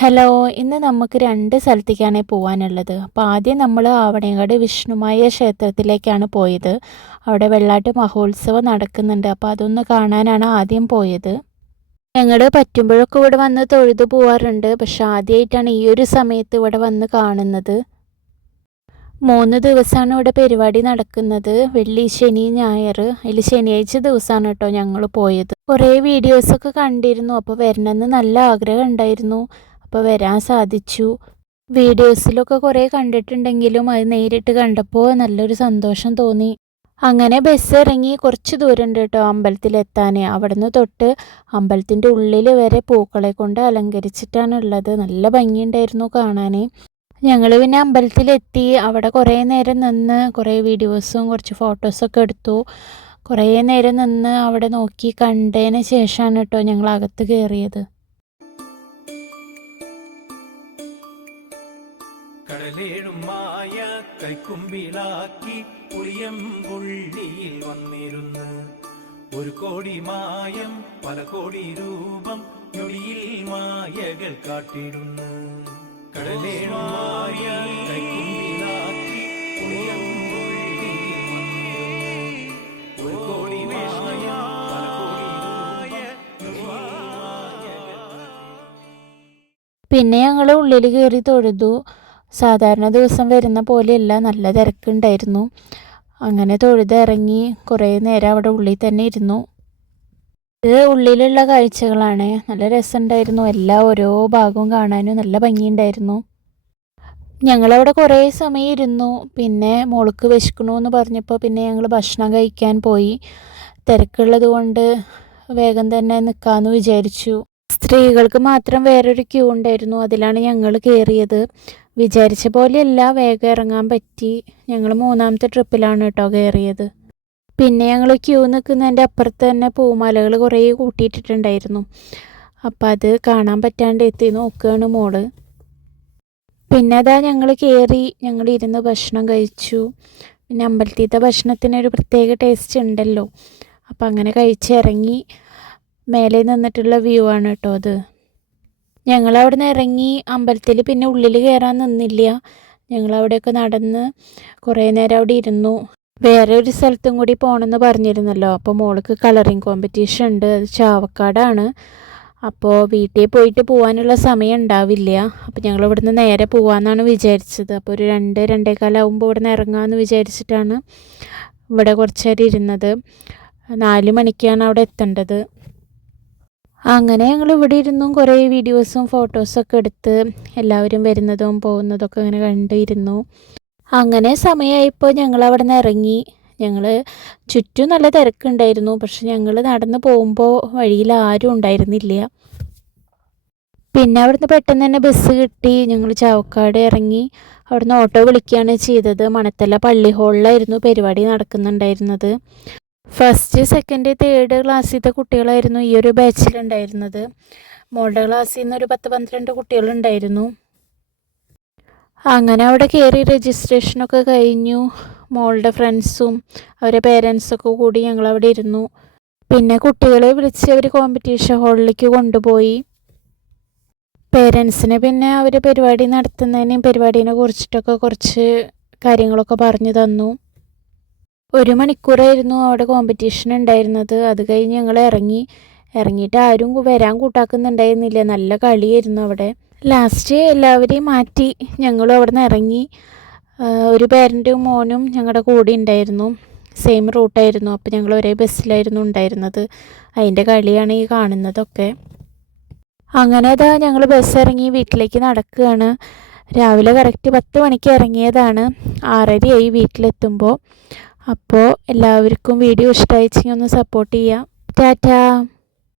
Hello, ഇന്ന് നമുക്ക് 2 സ്ഥലത്തേക്കാണ് പോവാനുള്ളത്. അപ്പോൾ ആദ്യം നമ്മൾ ആവണേങ്ങാട് വിഷ്ണുമായ ക്ഷേത്രത്തിലേക്കാണ് പോയത്. അവിടെ വെള്ളാട്ട് മഹോത്സവം നടക്കുന്നുണ്ട്. അപ്പോൾ അതൊന്ന് കാണാനാണ് ആദ്യം പോയത്. ഞങ്ങൾ പറ്റുമ്പോഴൊക്കെ ഇവിടെ വന്ന് തൊഴുതു പോവാറുണ്ട്. പക്ഷെ ആദ്യമായിട്ടാണ് ഈ ഒരു സമയത്ത് ഇവിടെ വന്ന് കാണുന്നത്. 3 ദിവസമാണ് ഇവിടെ പരിപാടി നടക്കുന്നത്. വെള്ളി, ശനി, ഞായർ. അതിൽ ശനിയാഴ്ച ദിവസമാണ് കേട്ടോ ഞങ്ങൾ പോയത്. കുറേ വീഡിയോസൊക്കെ കണ്ടിരുന്നു. അപ്പോൾ വരണമെന്ന് നല്ല ആഗ്രഹം ഉണ്ടായിരുന്നു. അപ്പോൾ വരാൻ സാധിച്ചു. വീഡിയോസിലൊക്കെ കുറേ കണ്ടിട്ടുണ്ടെങ്കിലും അത് നേരിട്ട് കണ്ടപ്പോൾ നല്ലൊരു സന്തോഷം തോന്നി. അങ്ങനെ ബസ് ഇറങ്ങി കുറച്ച് ദൂരമുണ്ട് കേട്ടോ അമ്പലത്തിലെത്താൻ. അവിടുന്ന് തൊട്ട് അമ്പലത്തിൻ്റെ ഉള്ളിൽ വരെ പൂക്കളെ കൊണ്ട് അലങ്കരിച്ചിട്ടാണുള്ളത്. നല്ല ഭംഗിയുണ്ടായിരുന്നു കാണാൻ. ഞങ്ങൾ പിന്നെ അമ്പലത്തിലെത്തി. അവിടെ കുറേ നേരം നിന്ന് കുറേ വീഡിയോസും കുറച്ച് ഫോട്ടോസൊക്കെ എടുത്തു. കുറേ നേരം നിന്ന് അവിടെ നോക്കി കണ്ടതിന് ശേഷമാണ് കേട്ടോ ഞങ്ങൾ അകത്ത് കയറിയത്. കടലേഴുമായ കൈക്കുമ്പിളാക്കി പുളിയമ്പുള്ളിയിൽ വന്നിരുന്ന് ഒരു കോടി മായം പല കോടി രൂപം ഞൊടിയിൽ മായകൾ കാട്ടിടുന്നു. കടലേഴുമായ കൈക്കുമ്പിളാക്കി പുളിയമ്പുള്ളിയിൽ വന്നിരുന്ന് ഒരു കോടി മായം പല കോടി രൂപം. പിന്നെ ഞങ്ങൾ ഉള്ളിൽ കയറി തൊഴുതു. സാധാരണ ദിവസം വരുന്ന പോലെയല്ല, നല്ല തിരക്കുണ്ടായിരുന്നു. അങ്ങനെ തൊഴുതിറങ്ങി കുറേ നേരം അവിടെ ഉള്ളിൽ തന്നെ ഇരുന്നു. ഇത് ഉള്ളിലുള്ള കാഴ്ചകളാണ്. നല്ല രസമുണ്ടായിരുന്നു. ഓരോ ഭാഗവും കാണാനും നല്ല ഭംഗിയുണ്ടായിരുന്നു. ഞങ്ങളവിടെ കുറേ സമയം ഇരുന്നു. പിന്നെ മോൾക്ക് വിശക്കണമെന്ന് പറഞ്ഞപ്പോൾ പിന്നെ ഞങ്ങൾ ഭക്ഷണം കഴിക്കാൻ പോയി. തിരക്കുള്ളത് കൊണ്ട് വേഗം തന്നെ നിൽക്കാമെന്ന് വിചാരിച്ചു. സ്ത്രീകൾക്ക് മാത്രം വേറൊരു ക്യൂ ഉണ്ടായിരുന്നു. അതിലാണ് ഞങ്ങൾ കയറിയത്. വിചാരിച്ച പോലെയല്ല, വേഗം ഇറങ്ങാൻ പറ്റി. ഞങ്ങൾ 3ാമത്തെ ട്രിപ്പിലാണ് കേട്ടോ കയറിയത്. പിന്നെ ഞങ്ങൾ ക്യൂ നിൽക്കുന്നതിൻ്റെ അപ്പുറത്ത് തന്നെ പൂമാലകൾ കുറേ കൂട്ടിയിട്ടിട്ടുണ്ടായിരുന്നു. അപ്പം അത് കാണാൻ പറ്റാണ്ട് എത്തി നോക്കുകയാണ് മോള്. പിന്നെ അതാ ഞങ്ങൾ കയറി, ഞങ്ങൾ ഇരുന്ന് ഭക്ഷണം കഴിച്ചു. പിന്നെ അമ്പലത്തിലത്തെ ഭക്ഷണത്തിനൊരു പ്രത്യേക ടേസ്റ്റ് ഉണ്ടല്ലോ. അപ്പം അങ്ങനെ കഴിച്ചിറങ്ങി. മേലെ നിന്നിട്ടുള്ള വ്യൂ ആണ് കേട്ടോ അത്. ഞങ്ങളവിടെ നിന്ന് ഇറങ്ങി അമ്പലത്തിൽ പിന്നെ ഉള്ളിൽ കയറാൻ നിന്നില്ല. ഞങ്ങളവിടെയൊക്കെ നടന്ന് കുറേ നേരം അവിടെ ഇരുന്നു. വേറെ ഒരു സ്ഥലത്തും കൂടി പോകണമെന്ന് പറഞ്ഞിരുന്നല്ലോ. അപ്പോൾ മോൾക്ക് കളറിങ് കോമ്പറ്റീഷൻ ഉണ്ട്. അത് ചാവക്കാടാണ്. അപ്പോൾ വീട്ടിൽ പോയിട്ട് പോകാനുള്ള സമയം ഉണ്ടാവില്ല. അപ്പോൾ ഞങ്ങൾ ഇവിടുന്ന് നേരെ പോകാമെന്നാണ് വിചാരിച്ചത്. അപ്പോൾ ഒരു 2-2:15 ആകുമ്പോൾ ഇവിടെ നിന്ന് ഇറങ്ങാമെന്ന് വിചാരിച്ചിട്ടാണ് ഇവിടെ കുറച്ച് നേരം ഇരുന്നത്. 4 മണിക്കാണ് അവിടെ എത്തേണ്ടത്. അങ്ങനെ ഞങ്ങൾ ഇവിടെ ഇരുന്നും കുറേ വീഡിയോസും ഫോട്ടോസൊക്കെ എടുത്ത് എല്ലാവരും വരുന്നതും പോകുന്നതൊക്കെ അങ്ങനെ കണ്ടിരുന്നു. അങ്ങനെ സമയമായപ്പോൾ ഞങ്ങൾ അവിടെ നിന്ന് ഇറങ്ങി. ഞങ്ങൾ ചുറ്റും നല്ല തിരക്കുണ്ടായിരുന്നു. പക്ഷെ ഞങ്ങൾ നടന്ന് പോകുമ്പോൾ വഴിയിൽ ആരും ഉണ്ടായിരുന്നില്ല. പിന്നെ അവിടുന്ന് പെട്ടെന്ന് തന്നെ ബസ് കിട്ടി. ഞങ്ങൾ ചാവക്കാട് ഇറങ്ങി. അവിടുന്ന് ഓട്ടോ വിളിക്കുകയാണ് ചെയ്തത്. മണത്തല പള്ളി ഹാളിലായിരുന്നു പരിപാടി നടക്കുന്നുണ്ടായിരുന്നത്. 1st, 2nd, 3rd ക്ലാസ്സിലത്തെ കുട്ടികളായിരുന്നു ഈ ഒരു ബാച്ചിലുണ്ടായിരുന്നത്. മോളുടെ ക്ലാസ്സിൽ നിന്ന് ഒരു 10-12 കുട്ടികളുണ്ടായിരുന്നു. അങ്ങനെ അവിടെ കയറി രജിസ്ട്രേഷനൊക്കെ കഴിഞ്ഞു. മോളുടെ ഫ്രണ്ട്സും അവരുടെ പേരൻസൊക്കെ കൂടി ഞങ്ങളവിടെ ഇരുന്നു. പിന്നെ കുട്ടികളെ വിളിച്ച് അവർ കോമ്പറ്റീഷൻ ഹാളിലേക്ക് കൊണ്ടുപോയി. പേരൻസിന് പിന്നെ അവർ പരിപാടി നടത്തുന്നതിനും പരിപാടിനെ കുറിച്ചിട്ടൊക്കെ കുറച്ച് കാര്യങ്ങളൊക്കെ പറഞ്ഞു തന്നു. 1 മണിക്കൂറായിരുന്നു അവിടെ കോമ്പറ്റീഷൻ ഉണ്ടായിരുന്നത്. അത് കഴിഞ്ഞ് ഞങ്ങൾ ഇറങ്ങിയിട്ട് ആരും വരാൻ കൂട്ടാക്കുന്നുണ്ടായിരുന്നില്ല. നല്ല കളിയായിരുന്നു അവിടെ. ലാസ്റ്റ് എല്ലാവരെയും മാറ്റി ഞങ്ങളും അവിടെ നിന്ന് ഇറങ്ങി. ഒരു പേരൻറ്റും മോനും ഞങ്ങളുടെ കൂടെ ഉണ്ടായിരുന്നു. സെയിം റൂട്ടായിരുന്നു. അപ്പോൾ ഞങ്ങൾ ഒരേ ബസ്സിലായിരുന്നു ഉണ്ടായിരുന്നത്. അതിൻ്റെ കളിയാണ് ഈ കാണുന്നതൊക്കെ. അങ്ങനെ അതാ ഞങ്ങൾ ബസ് ഇറങ്ങി വീട്ടിലേക്ക് നടക്കുകയാണ്. രാവിലെ കറക്റ്റ് 10 മണിക്ക് ഇറങ്ങിയതാണ്. 6:30 ആയി വീട്ടിലെത്തുമ്പോൾ. അപ്പോൾ എല്ലാവർക്കും വീഡിയോ ഇഷ്ടമായിച്ചെങ്കിൽ ഒന്ന് സപ്പോർട്ട് ചെയ്യാം. ടാറ്റാ.